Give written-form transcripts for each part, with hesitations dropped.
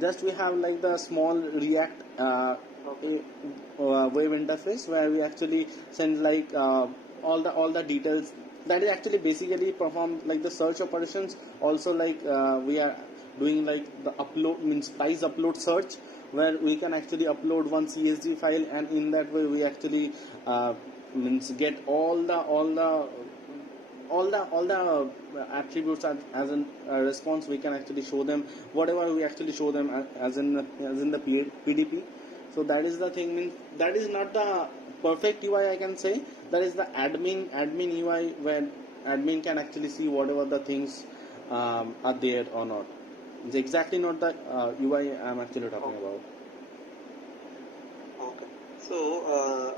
Just we have like the small React web interface where we actually send like all the details. That is actually basically perform like the search operations. Also like we are doing like the upload, means price upload search, where we can actually upload one CSV file, and in that way we actually means get all the attributes as a response. We can actually show them whatever we actually show them as in the PDP. So that is the thing, means that is not the perfect UI, I can say. That is the admin UI, where admin can actually see whatever the things are there or not. It's exactly not the UI I'm actually talking about. Okay. So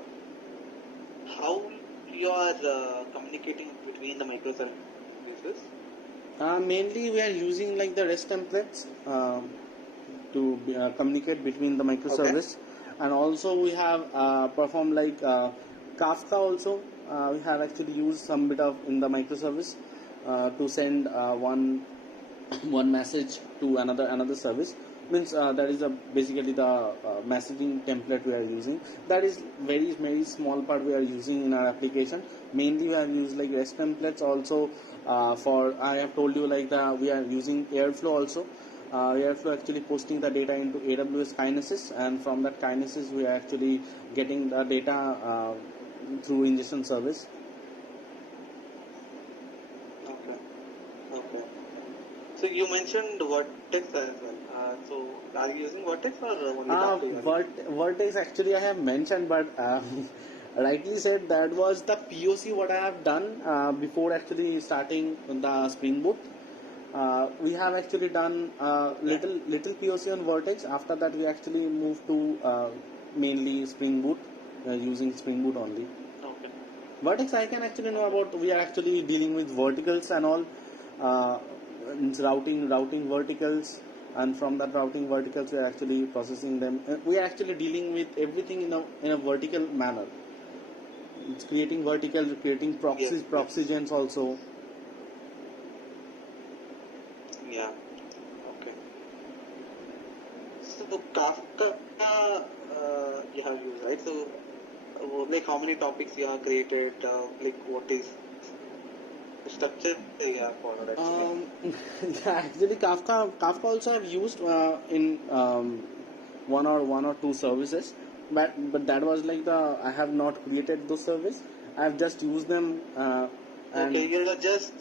how you are communicating between the microservices? Mainly we are using like the REST templates to communicate between the microservice. Okay. And also we have performed like Kafka also. We have actually used some bit of in the microservice to send one message to another service. Means that is basically the messaging template we are using. That is very small part we are using in our application. Mainly we have used like REST templates also. For I have told you like we are using Airflow also. Airflow actually posting the data into AWS Kinesis, and from that Kinesis we are actually getting the data through ingestion service. Okay. So you mentioned Vertex as well. So are you using Vertex or only Vertex actually I have mentioned, but rightly said, that was the POC what I have done before actually starting the Spring Boot. We have actually done little POC on Vertex. After that we actually moved to mainly Spring Boot, using Spring Boot only. Okay. Vertex I can actually know about. We are actually dealing with verticals and all, routing verticals, and from that routing verticals we are actually processing them. We are actually dealing with everything in a vertical manner. It's creating vertical, creating proxy gens also. Yeah. Okay. So Kafka you have used, right? So like how many topics you have created? Like what is the structure you have followed actually? Actually Kafka also I have used in one or two services, but that was like I have not created those services. I have just used them. And okay, you're just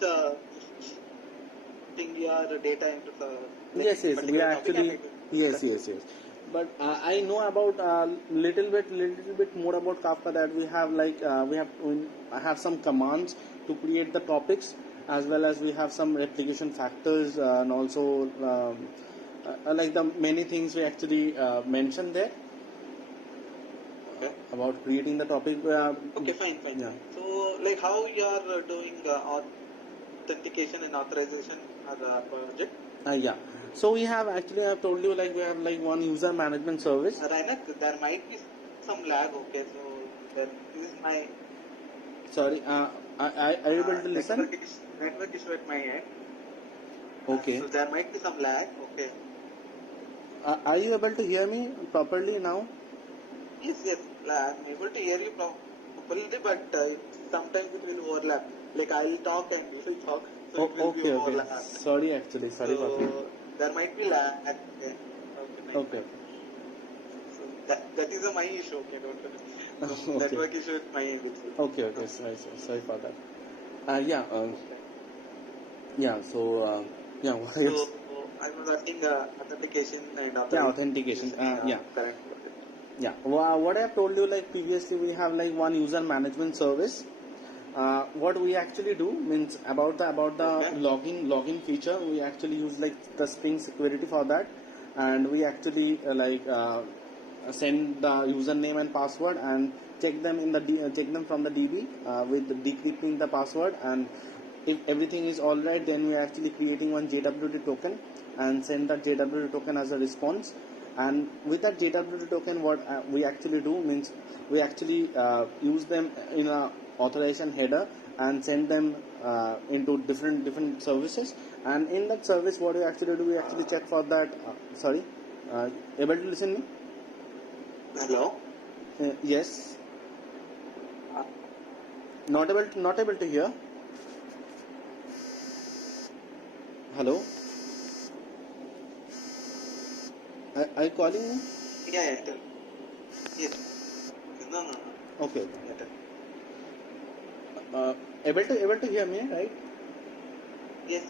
putting your data into the yes, we are actually yes. But I know about little bit more about Kafka, that we have like I have some commands to create the topics, as well as we have some replication factors, and also like the many things we actually mentioned there. Okay. About creating the topic. Okay, fine. Yeah. So like how you are doing authentication and authorization as a project? Yeah. So we have actually, I've told you like we have like one user management service. Rainak, there might be some lag. Okay, so there is my. Sorry, are you able to listen? Network issue at my end. Okay. So there might be some lag. Okay. Are you able to hear me properly now? Yes. I'm able to hear you properly, but sometimes it will overlap. Like I'll talk and you will talk, so it will be overlapped. Sorry for that. There might be lag. Okay. So that is my issue. Okay, don't worry. Network issue at my end. Okay. Sorry for that. So I was asking authentication and authentication. Correct. Yeah, what I have told you like previously, we have like one user management service. What we actually do means about the login feature, we actually use like the Spring security for that, and we actually send the username and password and check them from the DB with decrypting the password, and if everything is alright, then we are actually creating one JWT token and send that JWT token as a response. And with that JWT token, what we actually do means we actually use them in a authorization header and send them into different services. And in that service, what we actually do, we actually check for that. Sorry. Able to listen me? Hello? Yes. Uh, Not able to hear. Hello. Are you calling me? yeah, tell. Yes. No. Okay. Yeah, tell. Able to hear me, right? Yes.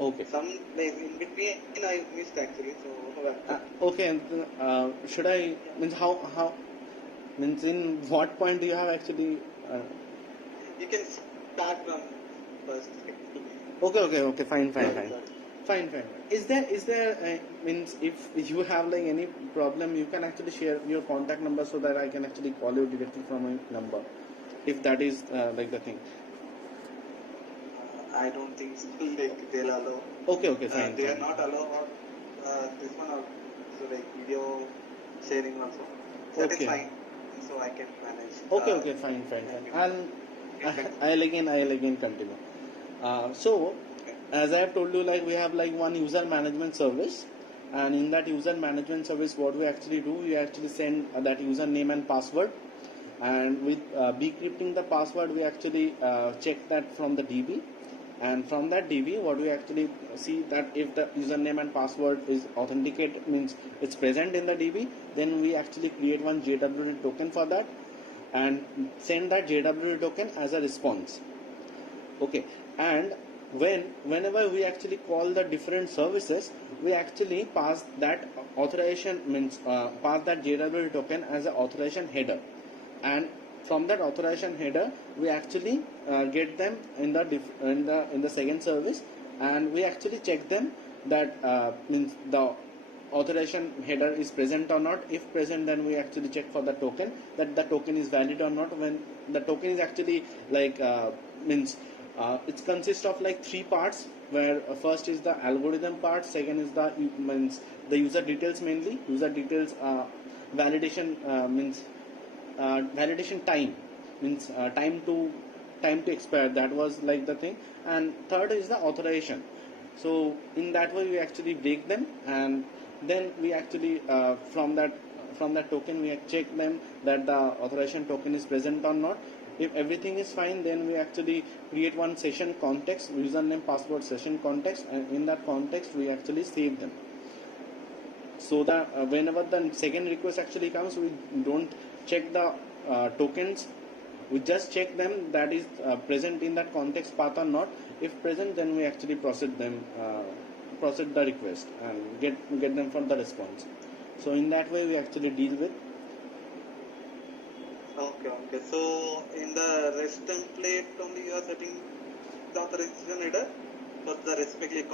Okay. Some like in between I missed actually, so Okay. And, should I means how means in what point do you have actually? you can start from first. Okay. Fine. Sorry. Fine. Is there means if you have like any problem, you can actually share your contact number so that I can actually call you directly from my number, if that is like the thing. I don't think so. Like they'll allow. Okay. Fine. They are not allow this one also like video sharing also. That is Okay. fine. So I can manage. Okay. Fine. I'll again continue. So, as I have told you, like we have like one user management service, and in that user management service, what we actually do, we actually send that username and password, and with decrypting the password, we actually check that from the DB, and from that DB, what we actually see that if the username and password is authenticated, means it's present in the DB, then we actually create one JWT token for that, and send that JWT token as a response. Okay, and whenever we actually call the different services, we actually pass that authorization, means pass that JWT token as an authorization header, and from that authorization header we actually get them in the second service, and we actually check them that means the authorization header is present or not. If present, then we actually check for the token, that the token is valid or not. When the token is actually like means it consists of like three parts, where first is the algorithm part, second is the means the user details, mainly user details, validation means validation time, means time to expire, that was like the thing, and third is the authorization. So in that way we actually break them, and then we actually from that token we check them that the authorization token is present or not. If everything is fine, then we actually create one session context, username password session context, and in that context we actually save them, so that whenever the second request actually comes, we don't check the tokens, we just check them that is present in that context path or not. If present, then we actually process the request and get them for the response. So in that way we actually deal with. Okay. So in the REST template only you are setting the authorization header for the respectively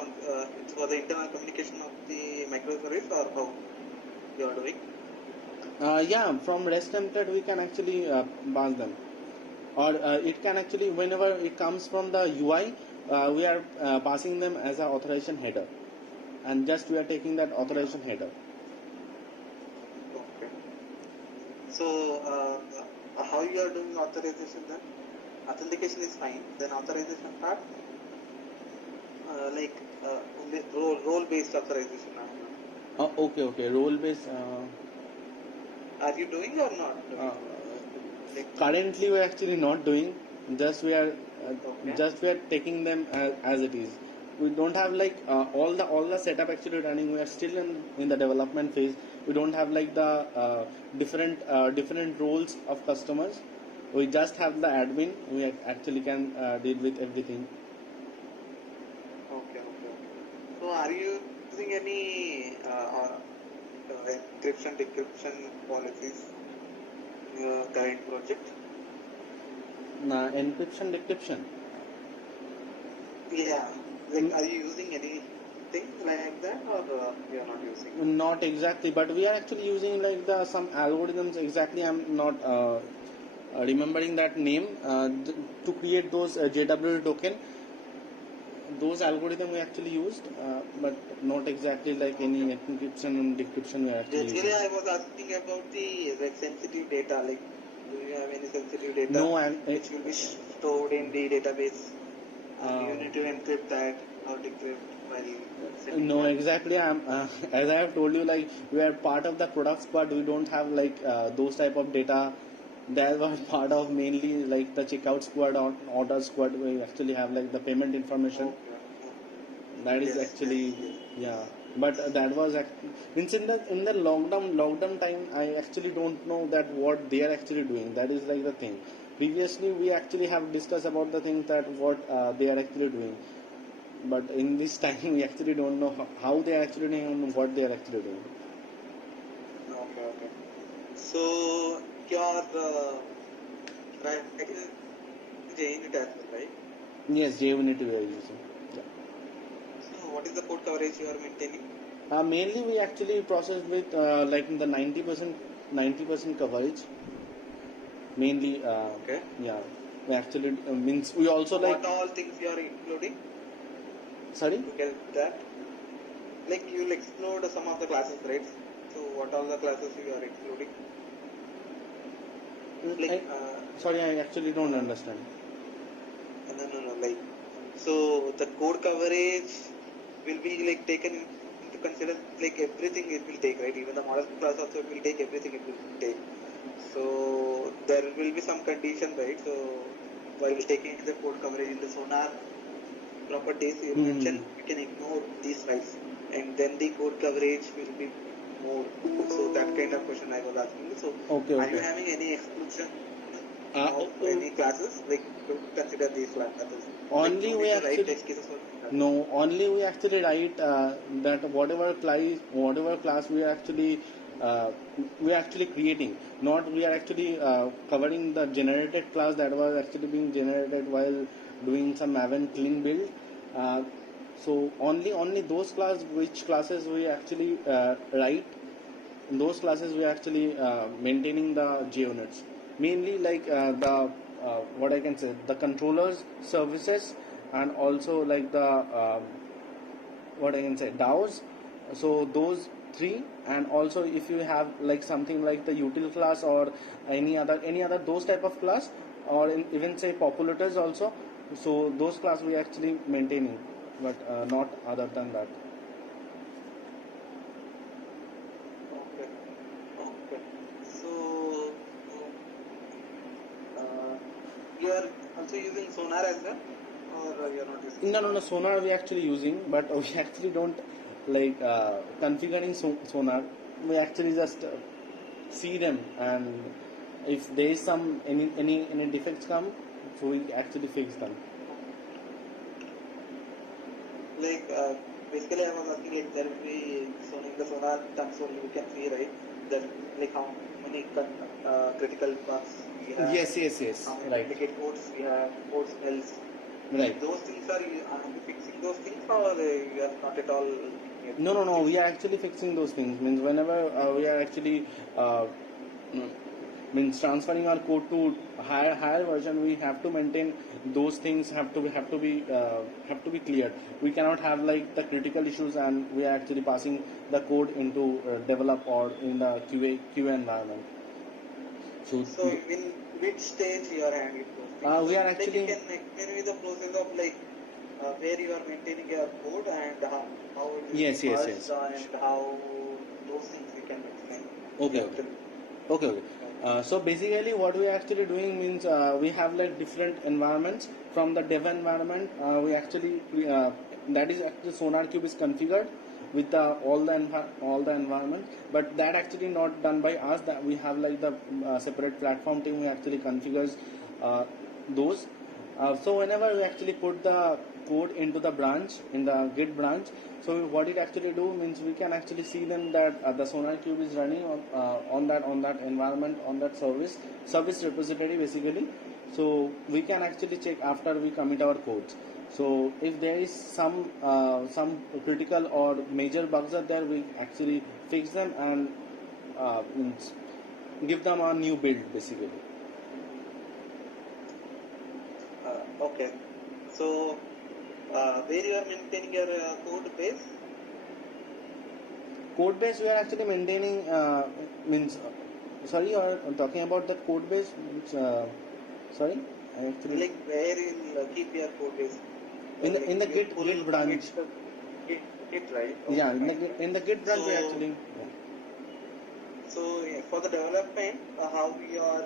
it's for the internal communication of the microservice, or how you are doing? Yeah, from REST template we can actually pass them, or it can actually, whenever it comes from the UI, we are passing them as a authorization header, and just we are taking that authorization header. Okay. So how you are doing authorization then? Authentication is fine. Then authorization part, like role based authorization. Okay, role based. Are you doing or not doing? Currently, we're actually not doing. Just we are, Okay. just we are taking them as it is. We don't have like all the setup actually running. We are still in the development phase. We don't have like the different roles of customers. We just have the admin. We actually can deal with everything. Okay. So are you using any encryption decryption policies in your current project? Encryption, decryption. Yeah. Like, are you using anything like that, or you are not using? Not exactly, but we are actually using like the some algorithms. Exactly, I'm not remembering that name to create those JWT token. Those algorithm we actually used, but not exactly like any encryption and decryption we are actually Basically, using. I was asking about the like sensitive data. Like, do you have any sensitive data No, which will be stored in the database, and you uh, need to encrypt that or decrypt? while setting No, that? exactly. I'm as I have told you, like we are part of the product squad. We don't have like those type of data. That was part of mainly like the checkout squad or order squad. We actually have like the payment information. Okay. That is Yes, yes, actually, yes. yeah. But that was means in the lockdown time. I actually don't know that what they are actually doing. That is like the thing. Previously, we actually have discussed about the things that what they are actually doing. But in this time, we actually don't know how they are actually doing and what they are actually doing. Okay, okay. So your right is JUnit as well, right? Yes, JUnit we are using. Yeah. So what is the code coverage you are maintaining? Mainly, we actually process with like in the 90% coverage. Mainly, Okay. yeah. We actually means we also So like. what all things you are including Sorry. to get that? Like you will exclude some of the classes, right? So what all the classes you are excluding? Like Sorry, I actually don't understand. no, like so the code coverage will be like taken into consider, like everything it will take, right? Even the model class also it will take everything it will take. So there will be some condition, right? So while taking the code coverage in the Sonar properties, you mention you can ignore these files, and then the code coverage will be more. So that kind of question I was asking. So Okay, are you okay. having any exclusion Uh, of any classes? Like to consider these classes. Like only no we need to write actually test cases for classes. no only we actually write that whatever class we are actually creating, not we are actually covering the generated class that was actually being generated while doing some event clean build. uh, so only those classes we actually write. In those classes we are actually maintaining the JUnits, mainly like the what I can say, the controllers services, and also like the what I can say, DAOs. So those three, and also if you have like something like the util class or any other those type of class, or even say populators also. So those class we are actually maintaining, but not other than that. Okay. Okay. So uh, you are also using Sonar as well, or you are not using No, no, Sonar? no. Sonar we actually using, but we actually don't like configuring Sonar. We actually just see them, and if there is some any defects come, so we actually fix them. Like basically, I was asking like there will be in the Sonar console you can see, right, that like how many critical bugs we have, Yes, yes, yes. how many Right, duplicate codes we have, code smells. right. Those things are you fixing those things, or you are not at all looking at No, no, those no. things? We are actually fixing those things. Means whenever we are actually uh, mm, means transferring our code to higher version, we have to maintain those things. Have to be cleared. We cannot have like the critical issues, and we are actually passing the code into develop or in the QA environment. So So in which stage you are handling those things? So we are like you actually. can explain me the process of like where you are maintaining your code and how it will be Yes, yes, merged yes. and how those things you can explain. Okay, Yeah, okay. tell me. Okay, okay. So basically, what we are actually doing means we have like different environments. From the dev environment, we actually that is actually SonarCube is configured with all the environment, but that actually not done by us. That we have like the separate platform team who actually configures uh, those. So whenever we actually put the code into the branch in the Git branch, so what it actually do means we can actually see then that the SonarCube is running on that environment, on that service repository basically. So we can actually check after we commit our codes. So if there is some critical or major bugs are there, we actually fix them and means give them a new build basically. Okay. So where you are maintaining your code base? Code base we are actually maintaining means sorry, you are talking about the code base which, sorry, I actually Like where you will keep your code base? in the Like you will git pull git commit branch. the Git, right? Yeah, in the Git branch we So, actually. so for the development, how we are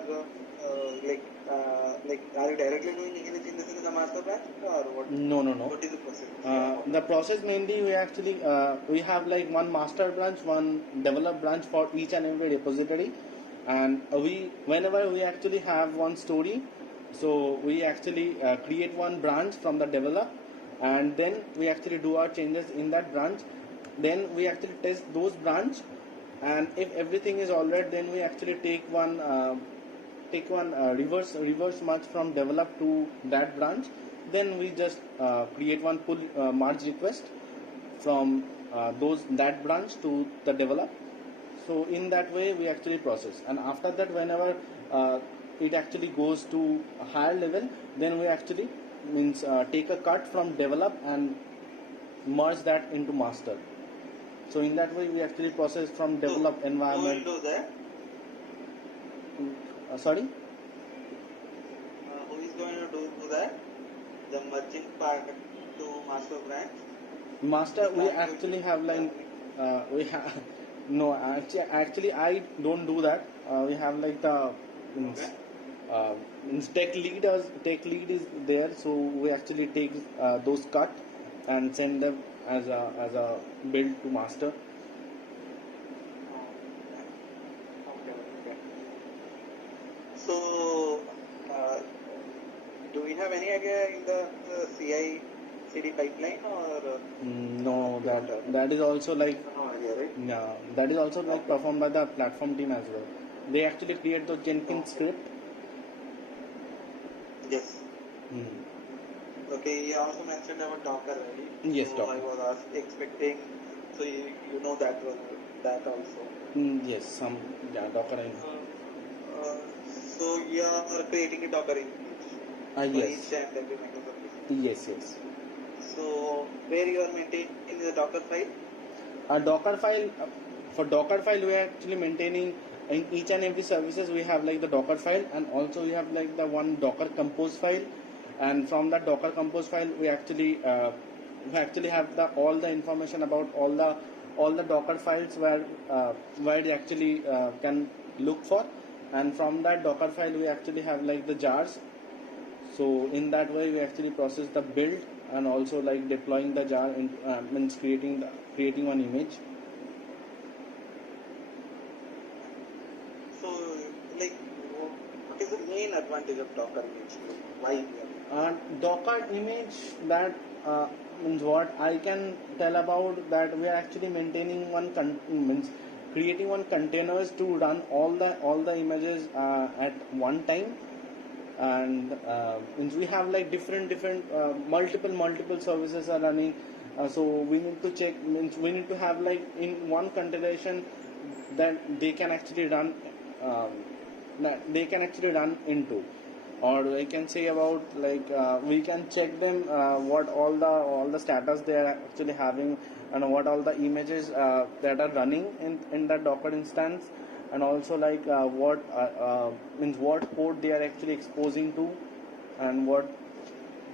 are you directly doing anything in the master branch or what? No. What is the process? Yeah. The process mainly we actually we have like one master branch, one develop branch for each and every repository, and we whenever we actually have one story, so we actually create one branch from the develop, and then we actually do our changes in that branch. Then we actually test those branch, and if everything is alright, then we actually take one reverse merge from develop to that branch. Then we just create one pull merge request from that branch to the develop. So in that way we actually process, and after that whenever it actually goes to a higher level, then we actually take a cut from develop and merge that into master. So in that way we actually process from develop environment. Who will do that? Sorry? Who is going to do that? The merging part to master branch? Master, we actually have like we have no actually I don't do that. We have like the tech lead is there, so we actually take those cut and send them as a build to master. Okay. So, do we have any idea in the CI CD pipeline or? No, that is also like No idea, right? yeah, that is also like performed by the platform team as well. They actually create the Jenkins script. Yes. Okay, you also mentioned about Docker, right? Yes, so Docker. I was expecting, so you know that also. Yes, Docker. So you are creating a Docker image for Yes. each and every microservice. Yes. So where you are maintaining the Docker file? A Docker file for Docker file we are actually maintaining in each and every services. We have like the Docker file, and also we have like the one Docker compose file, and from that Docker compose file we actually have all the information about all the Docker files where it actually can look for, and from that Docker file we actually have like the jars. So in that way we actually process the build and also like deploying the jar means creating one image. So like what is the main advantage of Docker image? Why? Docker image, that means what I can tell about that we are actually maintaining means creating one containers to run all the images at one time, and means we have like different multiple services are running, so we need to check, means we need to have like in one configuration that they can actually run into, or I can say about like we can check them what all the status they are actually having, and what all the images that are running in that Docker instance, and also like what means what port they are actually exposing to, and what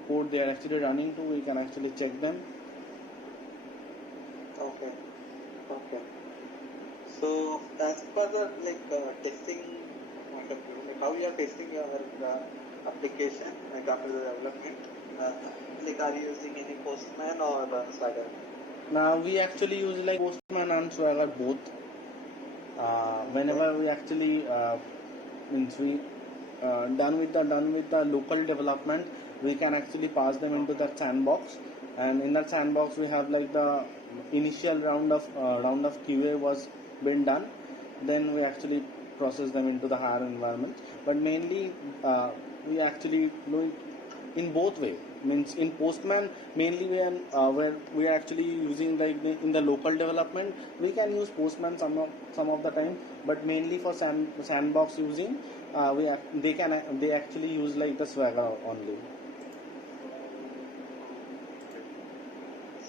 port they are actually running to. We can actually check them. Okay. So as per the testing point of view, like how you are testing your application like after the development, are you using any Postman or Swagger? Now we actually use like Postman and Swagger both. Whenever we actually means we done with the local development, we can actually pass them into that sandbox, and in that sandbox we have like the initial round of QA was been done. Then we actually process them into the higher environment. But mainly we actually doing in both way. Means in Postman mainly where we are actually using like in the local development we can use Postman some of the time, but mainly for sandbox using they actually use like the Swagger only.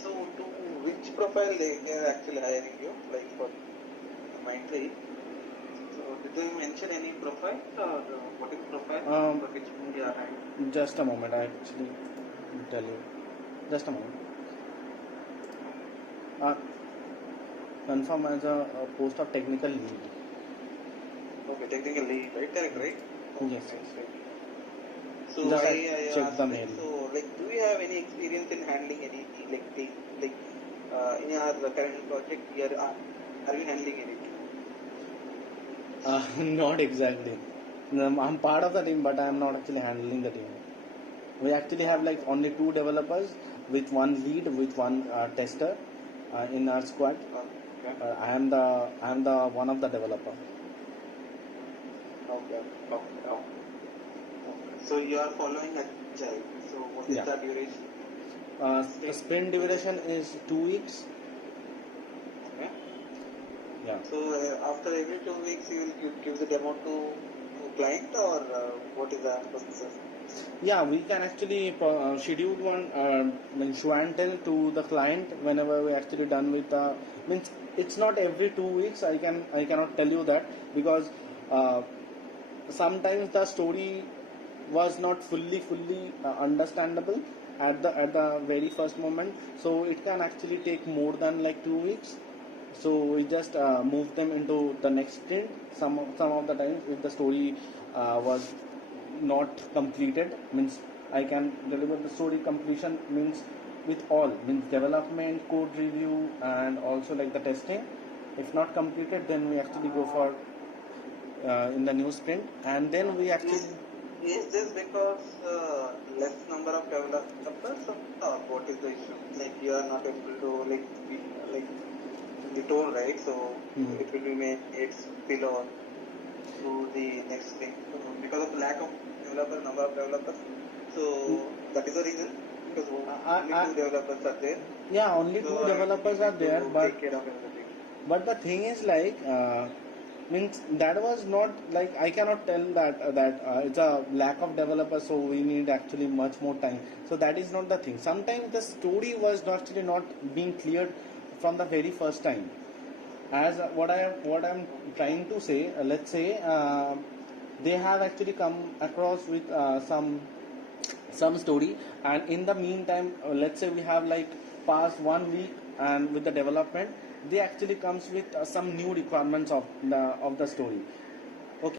So to which profile they are actually hiring you, like for Mindtree? So did they mention any profile or what is the profile for which they are hiring? Just a moment, I actually tell you. Just a moment. Uh, confirm as a post of technical lead. Okay, technical lead, right? Correct, right? Okay, Yes, nice, yes. right. So Just I I checked asked the like, mail. so like, do you have any experience in handling any like thing like in your current project? Are you handling anything? Not exactly. I'm part of the team, but I'm not actually handling the team. We actually have like only two developers with one lead, with one tester in our squad. Okay. I am the one of the developer. Okay. Okay. Okay. So you are following agile. So what is Yeah. the duration? The sprint duration is 2 weeks. Okay. Yeah. So after every 2 weeks, you will give the demo to client, or what is the process? Yeah, we can actually schedule one show and tell to the client whenever we actually done with means it's not every 2 weeks. I cannot tell you that because uh, sometimes the story was not fully understandable at the very first moment, so it can actually take more than like 2 weeks. So we just move them into the next sprint. Some of the times if the story was not completed, means I can deliver the story completion, means with all, means development, code review, and also like the testing. If not completed, then we actually go for in the new sprint, and then we Is actually is this because less number of developers, or what is the issue? Like you are not able to like you told, right? So it will be made below to the next thing. So because of lack of number of developers. So that is the reason, because only I, two developers are there. yeah, only So two you developers are need to there, but take care of everything. the thing is like means that was not like I cannot tell that it's a lack of developers, so we need actually much more time. So that is not the thing. Sometimes the story was actually not being cleared from the very first time. As what I'm trying to say, let's say they have actually come across with some story, and in the meantime, let's say we have like past 1 week, and with the development they actually comes with some new requirements of the story.